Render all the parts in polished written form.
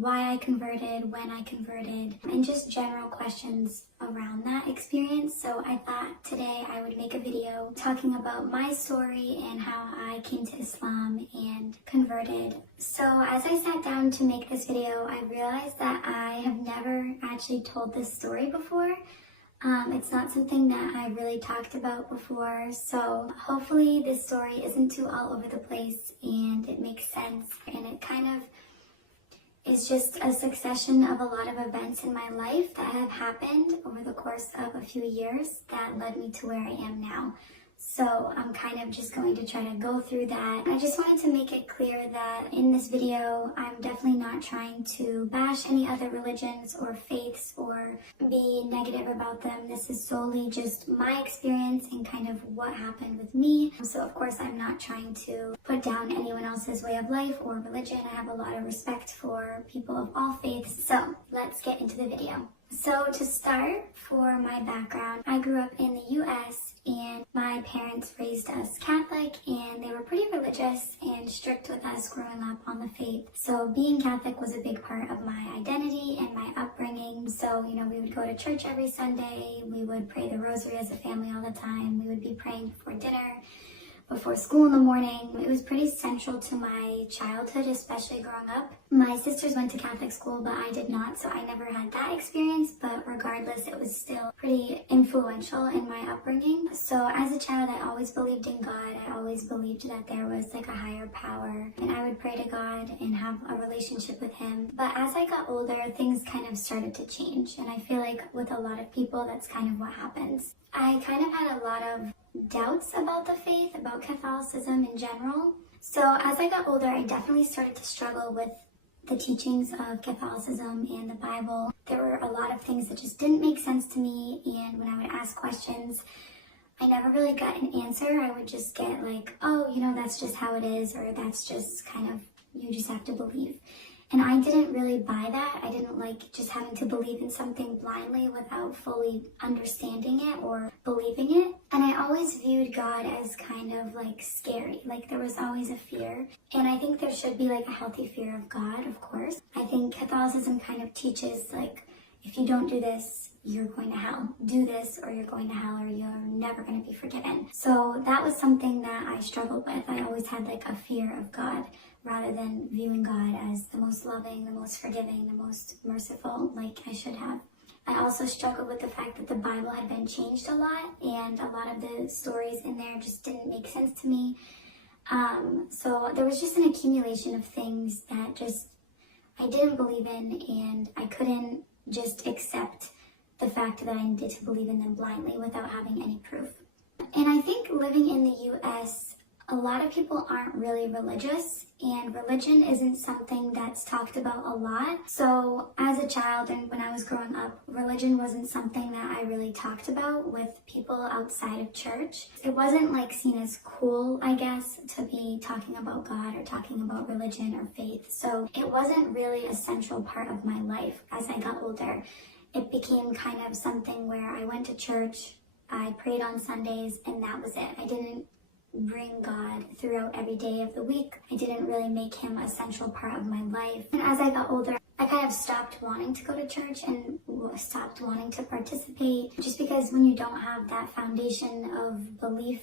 why I converted, when I converted, and just general questions around that experience. So I thought today I would make a video talking about my story and how I came to Islam and converted. So as I sat down to make this video, I realized that I have never actually told this story before. It's not something that I really talked about before, so hopefully this story isn't too all over the place and it makes sense, and it kind of is just a succession of a lot of events in my life that have happened over the course of a few years that led me to where I am now. So I'm kind of just going to try to go through that. I just wanted to make it clear that in this video, I'm definitely not trying to bash any other religions or faiths or be negative about them. This is solely just my experience and kind of what happened with me. So of course, I'm not trying to put down anyone else's way of life or religion. I have a lot of respect for people of all faiths. So let's get into the video. So to start, for my background, I grew up in the US and my parents raised us Catholic, and they were pretty religious and strict with us growing up on the faith. So being Catholic was a big part of my identity and my upbringing. So, we would go to church every Sunday, we would pray the rosary as a family all the time, we would be praying before dinner, before school in the morning. It was pretty central to my childhood, especially growing up. My sisters went to Catholic school, but I did not, so I never had that experience, but regardless, it was still pretty influential in my upbringing. So as a child, I always believed in God. I always believed that there was like a higher power, and I would pray to God and have a relationship with Him. But as I got older, things kind of started to change, and I feel like with a lot of people, that's kind of what happens. I kind of had a lot of doubts about the faith, about Catholicism in general. So as I got older, I definitely started to struggle with the teachings of Catholicism and the Bible. There were a lot of things that just didn't make sense to me, and when I would ask questions, I never really got an answer. I would just get like, oh, that's just how it is, or that's just kind of, you just have to believe. And I didn't really buy that. I didn't like just having to believe in something blindly without fully understanding it or believing it. And I always viewed God as kind of like scary. Like there was always a fear. And I think there should be like a healthy fear of God, of course. I think Catholicism kind of teaches like, if you don't do this, you're going to hell. Do this or you're going to hell, or you're never going to be forgiven. So that was something that I struggled with. I always had like a fear of God, rather than viewing God as the most loving, the most forgiving, the most merciful, like I should have. I also struggled with the fact that the Bible had been changed a lot, and a lot of the stories in there just didn't make sense to me. So there was just an accumulation of things that just I didn't believe in, and I couldn't just accept the fact that I needed to believe in them blindly without having any proof. And I think living in the US, a lot of people aren't really religious, and religion isn't something that's talked about a lot. So as a child and when I was growing up, religion wasn't something that I really talked about with people outside of church. It wasn't like seen as cool, I guess, to be talking about God or talking about religion or faith. So it wasn't really a central part of my life as I got older. It became kind of something where I went to church, I prayed on Sundays, and that was it. I didn't bring God throughout every day of the week. I didn't really make Him a central part of my life. And as I got older, I kind of stopped wanting to go to church and stopped wanting to participate, just because when you don't have that foundation of belief,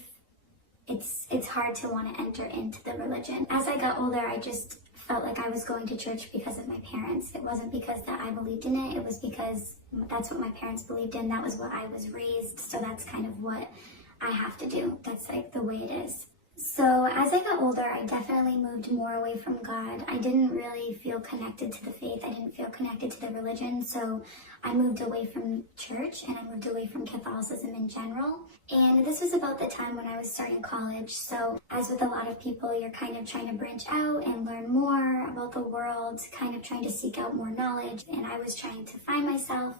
it's hard to want to enter into the religion. As I got older, I just felt like I was going to church because of my parents. It wasn't because that I believed in it. It was because that's what my parents believed in. That was what I was raised. So that's kind of what I have to do. That's like the way it is. So as I got older, I definitely moved more away from God. I didn't really feel connected to the faith. I didn't feel connected to the religion. So I moved away from church, and I moved away from Catholicism in general. And this was about the time when I was starting college. So as with a lot of people, you're kind of trying to branch out and learn more about the world, kind of trying to seek out more knowledge. And I was trying to find myself.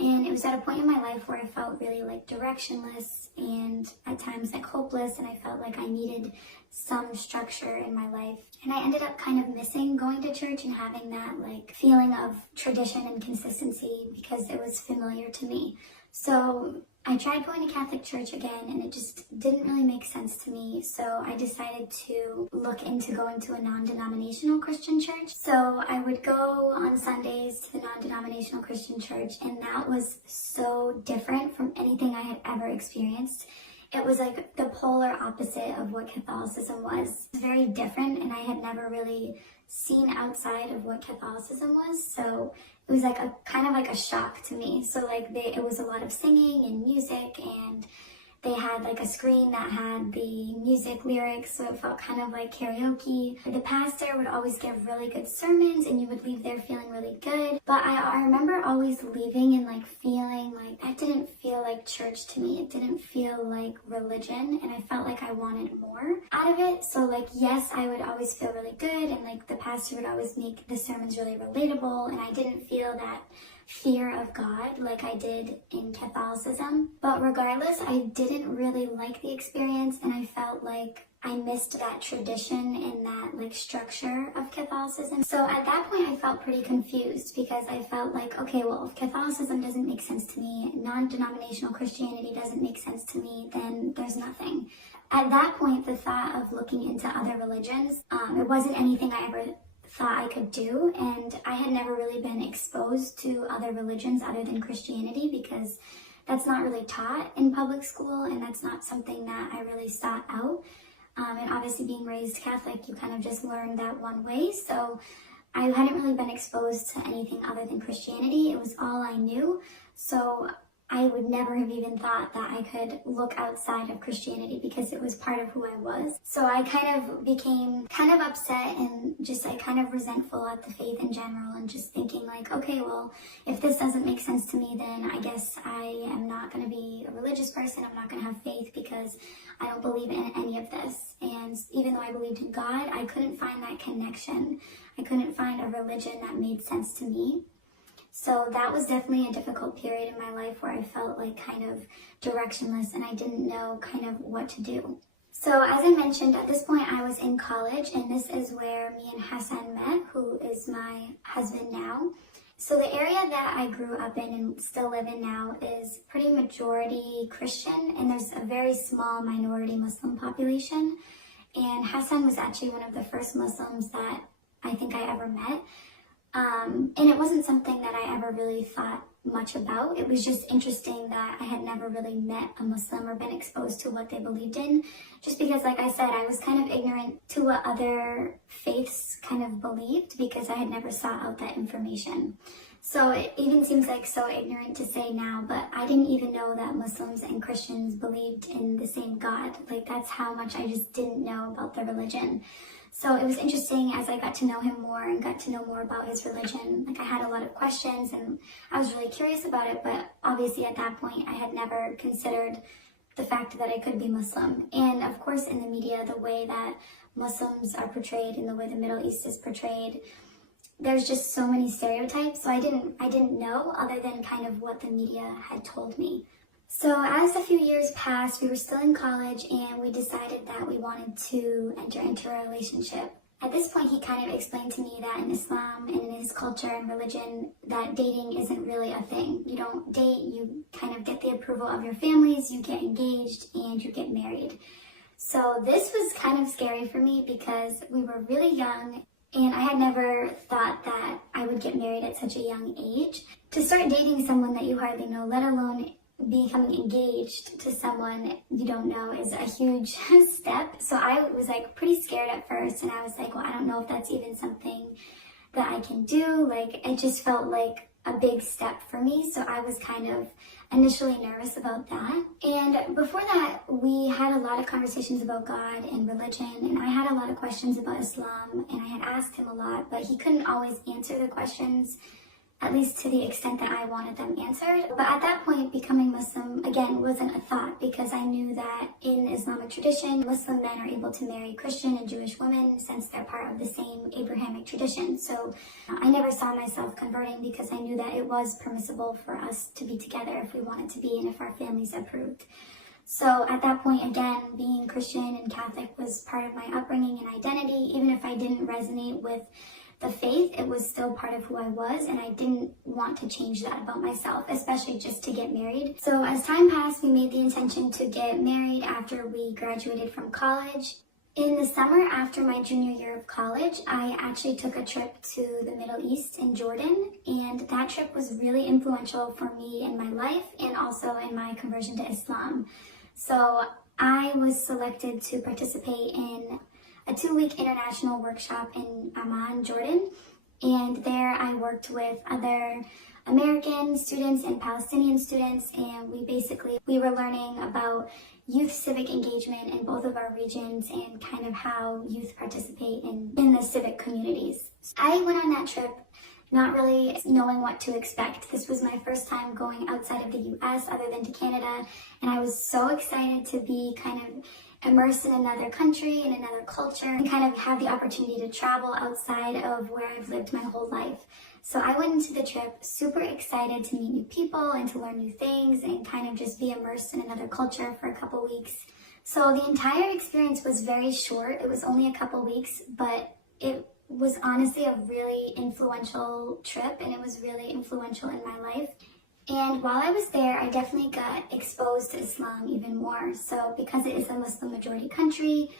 And it was at a point in my life where I felt really like directionless and at times like hopeless, and I felt like I needed some structure in my life. And I ended up kind of missing going to church and having that like feeling of tradition and consistency because it was familiar to me. So I tried going to Catholic church again and it just didn't really make sense to me, so I decided to look into going to a non-denominational Christian church. So I would go on Sundays to the non-denominational Christian church, and that was so different from anything I had ever experienced. It was like the polar opposite of what Catholicism was. It was very different, and I had never really seen outside of what Catholicism was, so it was like a kind of like a shock to me. So like it was a lot of singing and music, and they had like a screen that had the music lyrics, so it felt kind of like karaoke. The pastor would always give really good sermons and you would leave there feeling really good. But I remember always leaving and like feeling like that didn't feel like church to me. It didn't feel like religion, and I felt like I wanted more out of it. So like, yes, I would always feel really good, and like the pastor would always make the sermons really relatable, and I didn't feel that fear of God like I did in Catholicism. But regardless, I didn't really like the experience, and I felt like I missed that tradition and that like structure of Catholicism. So at that point I felt pretty confused, because I felt like, okay, well, if Catholicism doesn't make sense to me, non-denominational Christianity doesn't make sense to me, then there's nothing. At that point, the thought of looking into other religions, it wasn't anything I ever thought I could do, and I had never really been exposed to other religions other than Christianity, because that's not really taught in public school, and that's not something that I really sought out. And obviously being raised Catholic, you kind of just learn that one way, so I hadn't really been exposed to anything other than Christianity. It was all I knew, so I would never have even thought that I could look outside of Christianity, because it was part of who I was. So I kind of became kind of upset and just like kind of resentful at the faith in general, and just thinking like, okay, well, if this doesn't make sense to me, then I guess I am not going to be a religious person. I'm not going to have faith, because I don't believe in any of this. And even though I believed in God, I couldn't find that connection. I couldn't find a religion that made sense to me. So that was definitely a difficult period in my life where I felt like kind of directionless, and I didn't know kind of what to do. So as I mentioned, at this point I was in college, and this is where me and Hassan met, who is my husband now. So the area that I grew up in and still live in now is pretty majority Christian, and there's a very small minority Muslim population. And Hassan was actually one of the first Muslims that I think I ever met. And it wasn't something that I ever really thought much about. It was just interesting that I had never really met a Muslim or been exposed to what they believed in, just because, like I said, I was kind of ignorant to what other faiths kind of believed, because I had never sought out that information. So it even seems like so ignorant to say now, but I didn't even know that Muslims and Christians believed in the same God. Like, that's how much I just didn't know about the religion. So it was interesting as I got to know him more and got to know more about his religion. Like, I had a lot of questions and I was really curious about it, but obviously at that point I had never considered the fact that I could be Muslim. And of course in the media, the way that Muslims are portrayed and the way the Middle East is portrayed, there's just so many stereotypes. So I didn't know, other than kind of what the media had told me. So as a few years passed, we were still in college and we decided that we wanted to enter into a relationship. At this point, he kind of explained to me that in Islam and in his culture and religion, that dating isn't really a thing. You don't date, you kind of get the approval of your families, you get engaged, and you get married. So this was kind of scary for me because we were really young and I had never thought that I would get married at such a young age. To start dating someone that you hardly know, let alone becoming engaged to someone you don't know, is a huge step. So I was like pretty scared at first, and I was like, well, I don't know if that's even something that I can do. Like, it just felt like a big step for me. So I was kind of initially nervous about that. And before that, we had a lot of conversations about God and religion, and I had a lot of questions about Islam, and I had asked him a lot, but he couldn't always answer the questions, at least to the extent that I wanted them answered. But at that point, becoming Muslim, again, wasn't a thought, because I knew that in Islamic tradition, Muslim men are able to marry Christian and Jewish women since they're part of the same Abrahamic tradition. So I never saw myself converting, because I knew that it was permissible for us to be together if we wanted to be and if our families approved. So at that point, again, being Christian and Catholic was part of my upbringing and identity, even if I didn't resonate with the faith. It was still part of who I was, and I didn't want to change that about myself, especially just to get married. So as time passed, we made the intention to get married after we graduated from college. In the summer after my junior year of college, I actually took a trip to the Middle East in Jordan, and that trip was really influential for me in my life and also in my conversion to Islam. So I was selected to participate in a 2-week international workshop in Amman, Jordan, and there I worked with other American students and Palestinian students, and we were learning about youth civic engagement in both of our regions and kind of how youth participate in the civic communities. I went on that trip not really knowing what to expect. This was my first time going outside of the US other than to Canada, and I was so excited to be kind of immersed in another country, in another culture, and kind of have the opportunity to travel outside of where I've lived my whole life. So I went into the trip super excited to meet new people and to learn new things and kind of just be immersed in another culture for a couple weeks. So the entire experience was very short. It was only a couple weeks, but it was honestly a really influential trip, and it was really influential in my life. And while I was there, I definitely got exposed to Islam even more. So because it is a Muslim majority country,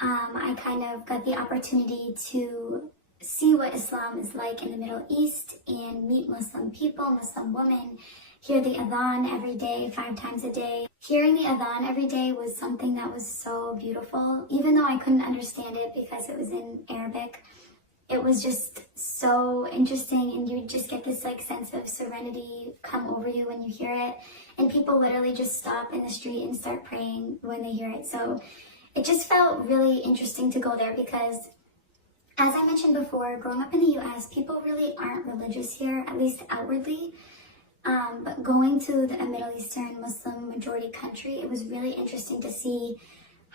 I kind of got the opportunity to see what Islam is like in the Middle East and meet Muslim people, Muslim women, hear the adhan every day, 5 times a day. Hearing the adhan every day was something that was so beautiful. Even though I couldn't understand it because it was in Arabic, it was just so interesting, and you just get this like sense of serenity come over you when you hear it. And people literally just stop in the street and start praying when they hear it. So it just felt really interesting to go there because, as I mentioned before, growing up in the US, people really aren't religious here, at least outwardly. But going to a Middle Eastern Muslim majority country, it was really interesting to see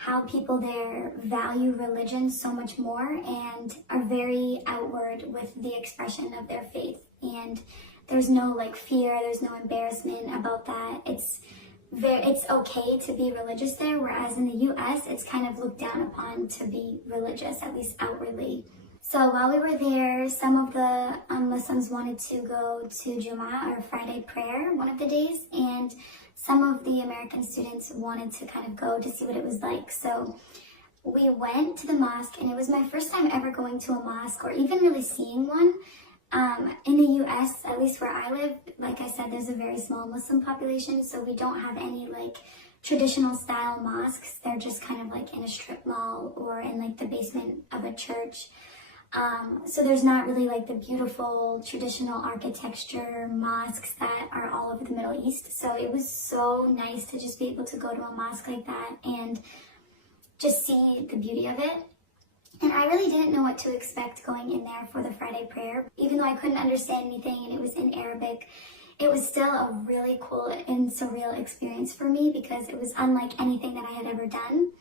how people there value religion so much more and are very outward with the expression of their faith. And there's no like fear, there's no embarrassment about that. It's okay to be religious there, whereas in the US, it's kind of looked down upon to be religious, at least outwardly. So while we were there, some of the Muslims wanted to go to Jummah, or Friday prayer, one of the days, and some of the American students wanted to kind of go to see what it was like. So we went to the mosque, and it was my first time ever going to a mosque or even really seeing one. In the US, at least where I live, like I said, there's a very small Muslim population, so we don't have any like traditional style mosques. They're just kind of like in a strip mall or in like the basement of a church. So there's not really like the beautiful traditional architecture mosques that are all over the Middle East. So it was so nice to just be able to go to a mosque like that and just see the beauty of it. And I really didn't know what to expect going in there for the Friday prayer. Even though I couldn't understand anything and it was in Arabic, it was still a really cool and surreal experience for me because it was unlike anything that I had ever done.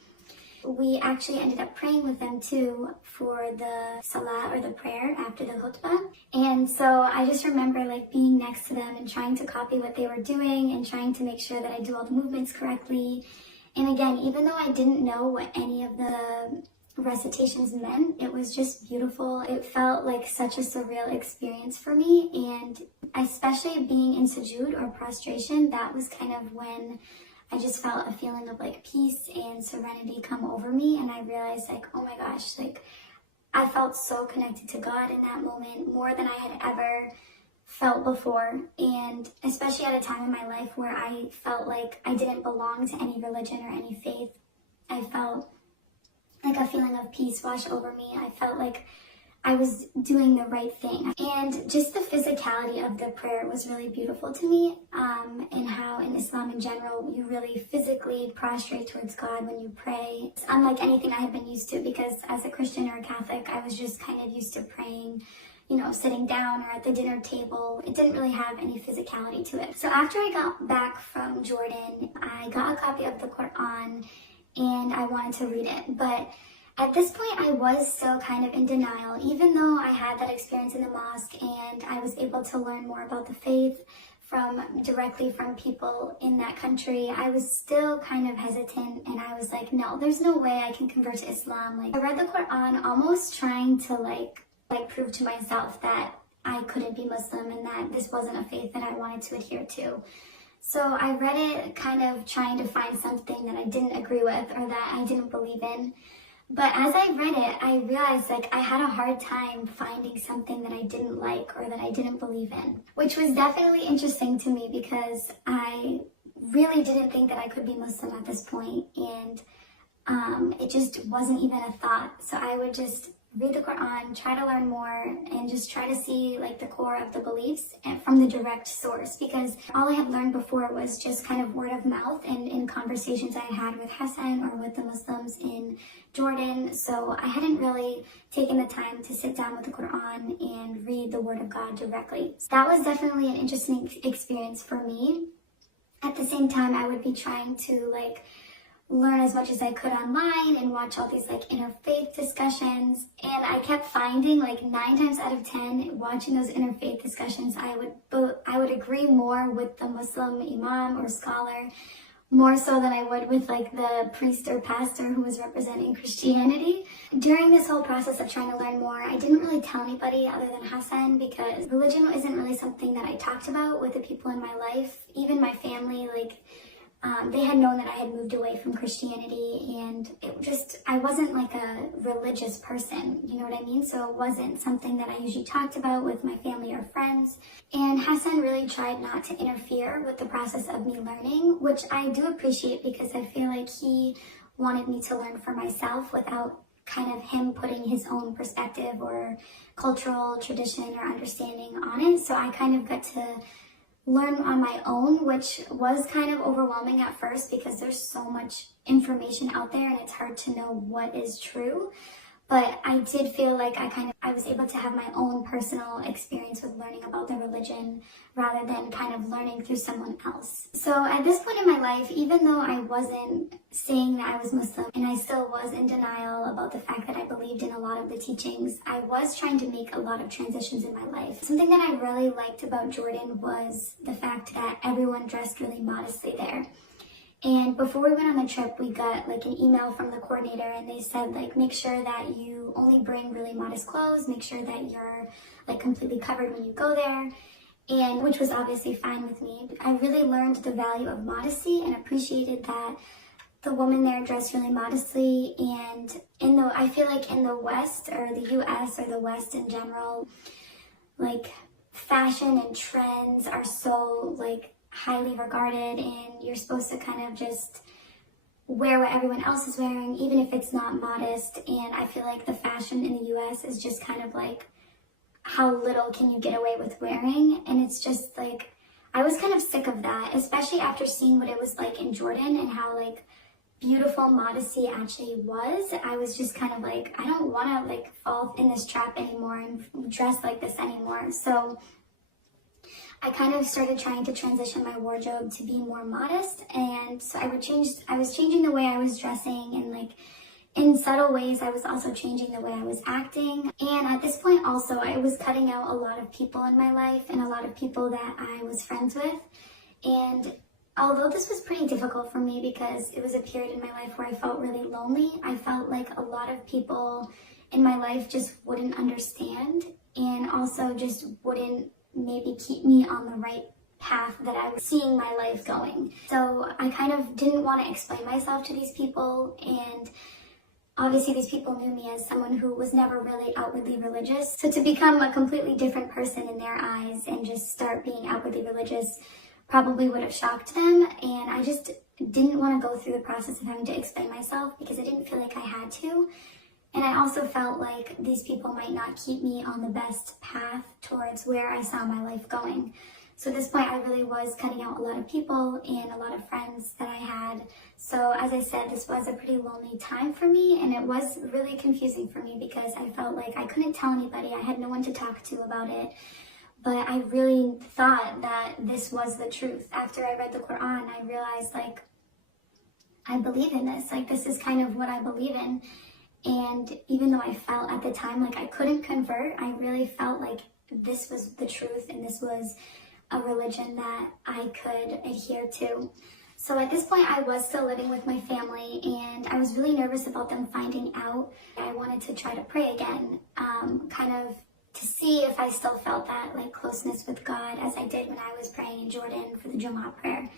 We actually ended up praying with them too for the salah, or the prayer after the khutbah. And so I just remember like being next to them and trying to copy what they were doing and trying to make sure that I do all the movements correctly. And again, even though I didn't know what any of the recitations meant, it was just beautiful. It felt like such a surreal experience for me, and especially being in sujood, or prostration, that was kind of when I just felt a feeling of like peace and serenity come over me, and I realized like, oh my gosh, like I felt so connected to God in that moment, more than I had ever felt before. And especially at a time in my life where I felt like I didn't belong to any religion or any faith, I felt like a feeling of peace wash over me. I felt like I was doing the right thing. And just the physicality of the prayer was really beautiful to me, and how in Islam in general, you really physically prostrate towards God when you pray. It's unlike anything I had been used to, because as a Christian or a Catholic, I was just kind of used to praying, you know, sitting down or at the dinner table. It didn't really have any physicality to it. So after I got back from Jordan, I got a copy of the Quran and I wanted to read it. But at this point, I was still kind of in denial. Even though I had that experience in the mosque and I was able to learn more about the faith directly from people in that country, I was still kind of hesitant, and I was like, no, there's no way I can convert to Islam. Like, I read the Quran almost trying to like like prove to myself that I couldn't be Muslim and that this wasn't a faith that I wanted to adhere to. So I read it kind of trying to find something that I didn't agree with or that I didn't believe in. But as I read it, I realized like I had a hard time finding something that I didn't like or that I didn't believe in, which was definitely interesting to me because I really didn't think that I could be Muslim at this point, and it just wasn't even a thought. So I would just read the Quran, try to learn more, and just try to see like the core of the beliefs and from the direct source, because all I had learned before was just kind of word of mouth and in conversations I had with Hassan or with the Muslims in Jordan. So I hadn't really taken the time to sit down with the Quran and read the word of God directly. So that was definitely an interesting experience for me. At the same time, I would be trying to like learn as much as I could online and watch all these like interfaith discussions, and I kept finding like 9 times out of 10 watching those interfaith discussions I would agree more with the Muslim imam or scholar more so than I would with like the priest or pastor who was representing Christianity. During this whole process of trying to learn more, I didn't really tell anybody other than Hassan, because religion isn't really something that I talked about with the people in my life. Even my family, like they had known that I had moved away from Christianity, and I wasn't like a religious person, you know what I mean? So it wasn't something that I usually talked about with my family or friends. And Hassan really tried not to interfere with the process of me learning, which I do appreciate, because I feel like he wanted me to learn for myself without kind of him putting his own perspective or cultural tradition or understanding on it. So I kind of got to learn on my own, which was kind of overwhelming at first because there's so much information out there and it's hard to know what is true. But I did feel like I was able to have my own personal experience with learning about the religion rather than kind of learning through someone else. So at this point in my life, even though I wasn't saying that I was Muslim and I still was in denial about the fact that I believed in a lot of the teachings, I was trying to make a lot of transitions in my life. Something that I really liked about Jordan was the fact that everyone dressed really modestly there. And before we went on the trip, we got like an email from the coordinator, and they said like, make sure that you only bring really modest clothes, make sure that you're like completely covered when you go there, and which was obviously fine with me. I really learned the value of modesty and appreciated that the woman there dressed really modestly. And I feel like in the West, or the US or the West in general, like fashion and trends are so like highly regarded, and you're supposed to kind of just wear what everyone else is wearing, even if it's not modest. And I feel like the fashion in the US is just kind of like, how little can you get away with wearing? And it's just like, I was kind of sick of that, especially after seeing what it was like in Jordan and how like beautiful modesty actually was. I was just kind of like, I don't want to like fall in this trap anymore and dress like this anymore. So I kind of started trying to transition my wardrobe to be more modest, and so I was changing the way I was dressing, and like in subtle ways I was also changing the way I was acting. And at this point also, I was cutting out a lot of people in my life and a lot of people that I was friends with. And although this was pretty difficult for me because it was a period in my life where I felt really lonely, I felt like a lot of people in my life just wouldn't understand, and also just wouldn't maybe keep me on the right path that I was seeing my life going. So I kind of didn't want to explain myself to these people, and obviously these people knew me as someone who was never really outwardly religious. So to become a completely different person in their eyes and just start being outwardly religious probably would have shocked them, and I just didn't want to go through the process of having to explain myself because I didn't feel like I had to. And I also felt like these people might not keep me on the best path towards where I saw my life going. So at this point, I really was cutting out a lot of people and a lot of friends that I had. So as I said, this was a pretty lonely time for me, and it was really confusing for me because I felt like I couldn't tell anybody. I had no one to talk to about it. But I really thought that this was the truth. After I read the Quran, I realized like, I believe in this. Like, this is kind of what I believe in. And even though I felt at the time like I couldn't convert, I really felt like this was the truth and this was a religion that I could adhere to. So at this point, I was still living with my family, and I was really nervous about them finding out. I wanted to try to pray again, kind of to see if I still felt that like closeness with God as I did when I was praying in Jordan for the Jummah prayer.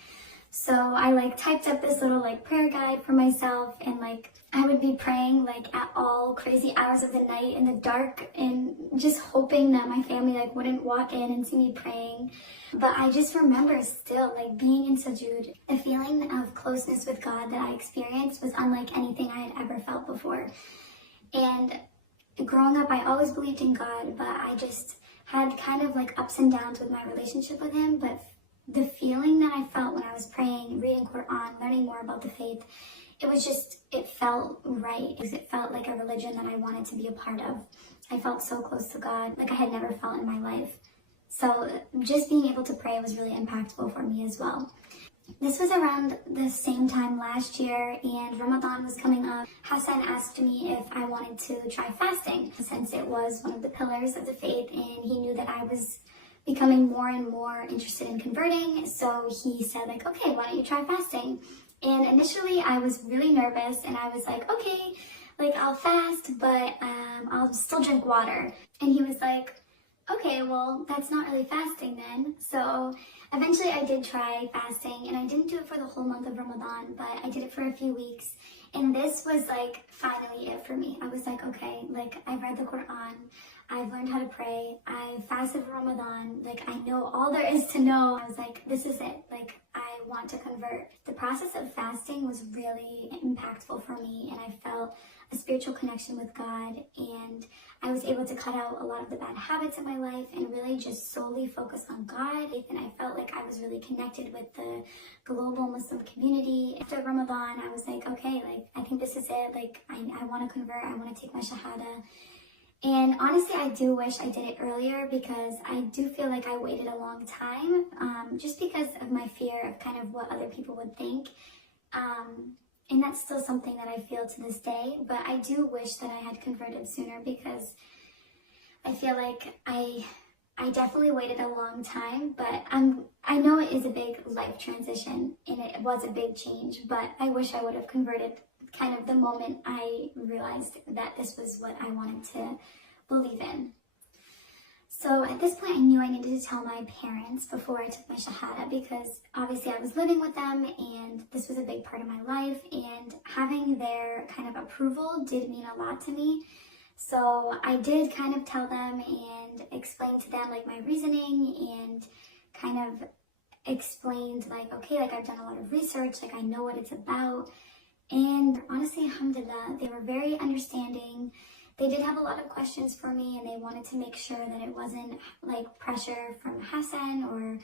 So I like typed up this little like prayer guide for myself, and like I would be praying like at all crazy hours of the night in the dark, and just hoping that my family like wouldn't walk in and see me praying. But I just remember still like being in sujood, the feeling of closeness with God that I experienced was unlike anything I had ever felt before. And growing up, I always believed in God, but I just had kind of like ups and downs with my relationship with him. But the feeling that I felt when I was praying, reading Quran, learning more about the faith, it felt right, because it felt like a religion that I wanted to be a part of. I felt so close to God, like I had never felt in my life. So just being able to pray was really impactful for me as well. This was around the same time last year, and Ramadan was coming up. Hassan asked me if I wanted to try fasting, since it was one of the pillars of the faith, and he knew that I was becoming more and more interested in converting. So he said like, okay, why don't you try fasting? And initially I was really nervous, and I was like, okay, like I'll fast, but I'll still drink water. And he was like, okay, well, that's not really fasting then. So eventually I did try fasting, and I didn't do it for the whole month of Ramadan, but I did it for a few weeks. And this was like finally it for me. I was like, okay, like I've read the Quran, I've learned how to pray, I fasted for Ramadan, like I know all there is to know. I was like, this is it, like I want to convert. The process of fasting was really impactful for me, and I felt a spiritual connection with God, and I was able to cut out a lot of the bad habits in my life and really just solely focus on God. And I felt like I was really connected with the global Muslim community. After Ramadan, I was like, okay, like I think this is it, like I want to convert, I want to take my shahada. And honestly, I do wish I did it earlier, because I do feel like I waited a long time, just because of my fear of kind of what other people would think. And that's still something that I feel to this day, but I do wish that I had converted sooner, because I feel like I definitely waited a long time, but I know it is a big life transition, and it was a big change, but I wish I would have converted kind of the moment I realized that this was what I wanted to believe in. So at this point, I knew I needed to tell my parents before I took my shahada, because obviously I was living with them, and this was a big part of my life, and having their kind of approval did mean a lot to me. So I did kind of tell them and explain to them like my reasoning, and kind of explained like, okay, like I've done a lot of research, like I know what it's about. And honestly, alhamdulillah, they were very understanding. They did have a lot of questions for me, and they wanted to make sure that it wasn't like pressure from Hassan or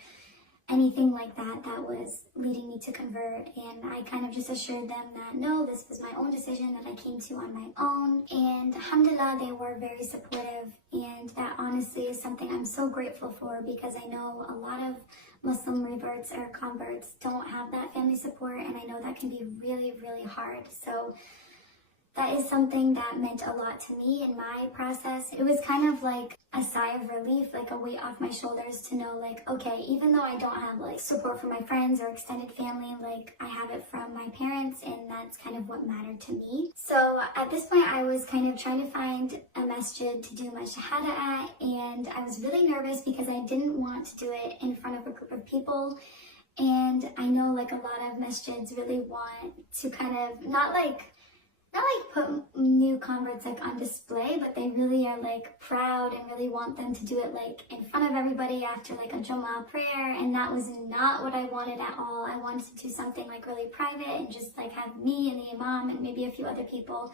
anything like that that was leading me to convert. And I kind of just assured them that no, this was my own decision that I came to on my own. And alhamdulillah, they were very supportive, and that honestly is something I'm so grateful for, because I know a lot of Muslim reverts or converts don't have that family support, and I know that can be really, really hard. So that is something that meant a lot to me in my process. It was kind of like a sigh of relief, like a weight off my shoulders to know like, okay, even though I don't have like support from my friends or extended family, like I have it from my parents, and that's kind of what mattered to me. So at this point, I was kind of trying to find a masjid to do my shahada at, and I was really nervous because I didn't want to do it in front of a group of people. And I know like a lot of masjids really want to kind of not like put new converts like on display, but they really are like proud and really want them to do it like in front of everybody after like a Jummah prayer, and that was not what I wanted at all. I wanted to do something like really private and just like have me and the imam and maybe a few other people,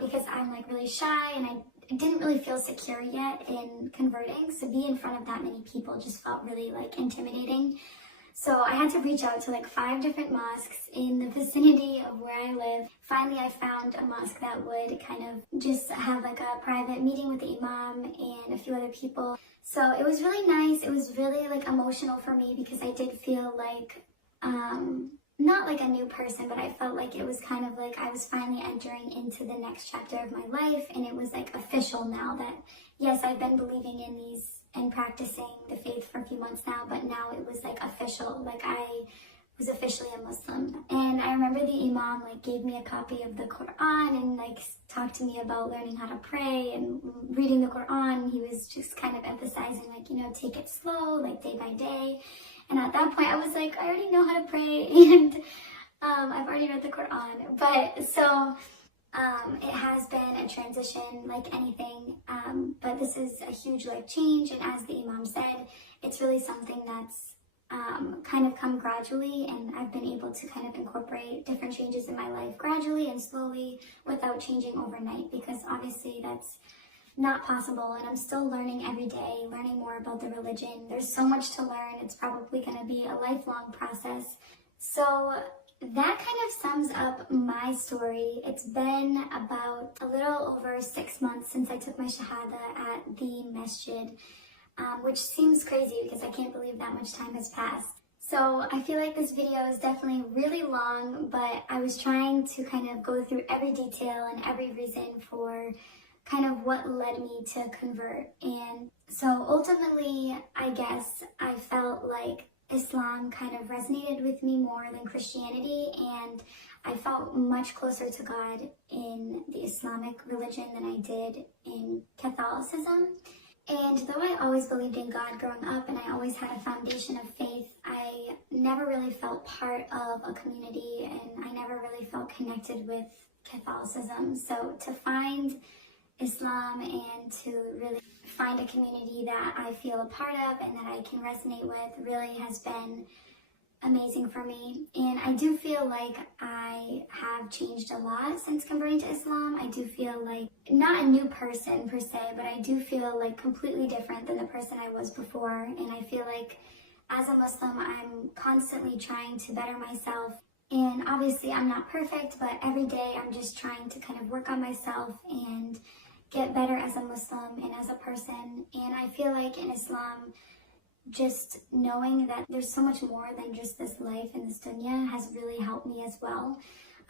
because I'm like really shy and I didn't really feel secure yet in converting, so being in front of that many people just felt really like intimidating. So I had to reach out to like 5 different mosques in the vicinity of where I live. Finally, I found a mosque that would kind of just have like a private meeting with the imam and a few other people. So it was really nice. It was really like emotional for me, because I did feel like, not like a new person, but I felt like it was kind of like I was finally entering into the next chapter of my life, and it was like official now that, yes, I've been believing in these and practicing the faith for a few months now, but now it was like official. Like I was officially a Muslim. And I remember the Imam like gave me a copy of the Quran and like talked to me about learning how to pray and reading the Quran. He was just kind of emphasizing like, you know, take it slow, like day by day. And at that point I was like, I already know how to pray and I've already read the Quran. But so it has been a transition like anything, but this is a huge life change. And as the Imam said, it's really something that's kind of come gradually, and I've been able to kind of incorporate different changes in my life gradually and slowly without changing overnight, because obviously that's not possible, and I'm still learning every day, learning more about the religion. There's so much to learn. It's probably going to be a lifelong process. So that kind of sums up my story. It's been about a little over 6 months since I took my Shahada at the masjid. Which seems crazy because I can't believe that much time has passed. So I feel like this video is definitely really long, but I was trying to kind of go through every detail and every reason for kind of what led me to convert. And so ultimately, I guess I felt like Islam kind of resonated with me more than Christianity, and I felt much closer to God in the Islamic religion than I did in Catholicism. And though I always believed in God growing up and I always had a foundation of faith, I never really felt part of a community and I never really felt connected with Catholicism. So to find Islam and to really find a community that I feel a part of and that I can resonate with really has been amazing for me. And I do feel like I have changed a lot since converting to Islam. I do feel like not a new person per se, but I do feel like completely different than the person I was before. And I feel like as a Muslim, I'm constantly trying to better myself. And obviously I'm not perfect, but every day I'm just trying to kind of work on myself and get better as a Muslim and as a person. And I feel like in Islam, just knowing that there's so much more than just this life and this dunya has really helped me as well.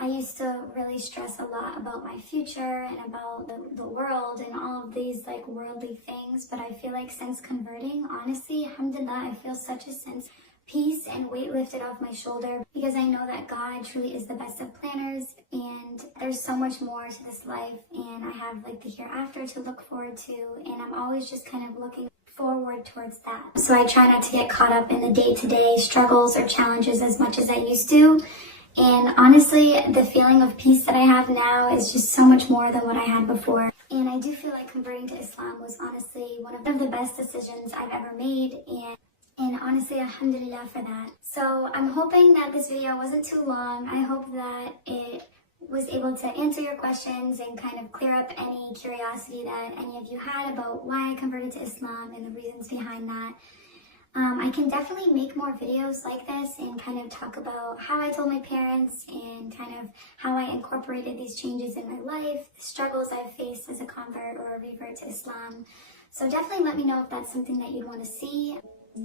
I used to really stress a lot about my future and about the world and all of these like worldly things, but I feel like since converting, honestly, alhamdulillah, I feel such a sense of peace and weight lifted off my shoulder, because I know that God truly is the best of planners and there's so much more to this life, and I have like the hereafter to look forward to, and I'm always just kind of looking forward towards that. So I try not to get caught up in the day-to-day struggles or challenges as much as I used to. And honestly, the feeling of peace that I have now is just so much more than what I had before. And I do feel like converting to Islam was honestly one of the best decisions I've ever made. And honestly, alhamdulillah for that. So I'm hoping that this video wasn't too long. I hope that it was able to answer your questions and kind of clear up any curiosity that any of you had about why I converted to Islam and the reasons behind that. I can definitely make more videos like this and kind of talk about how I told my parents and kind of how I incorporated these changes in my life, the struggles I've faced as a convert or a revert to Islam. So definitely let me know if that's something that you'd want to see.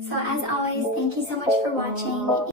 So as always, thank you so much for watching.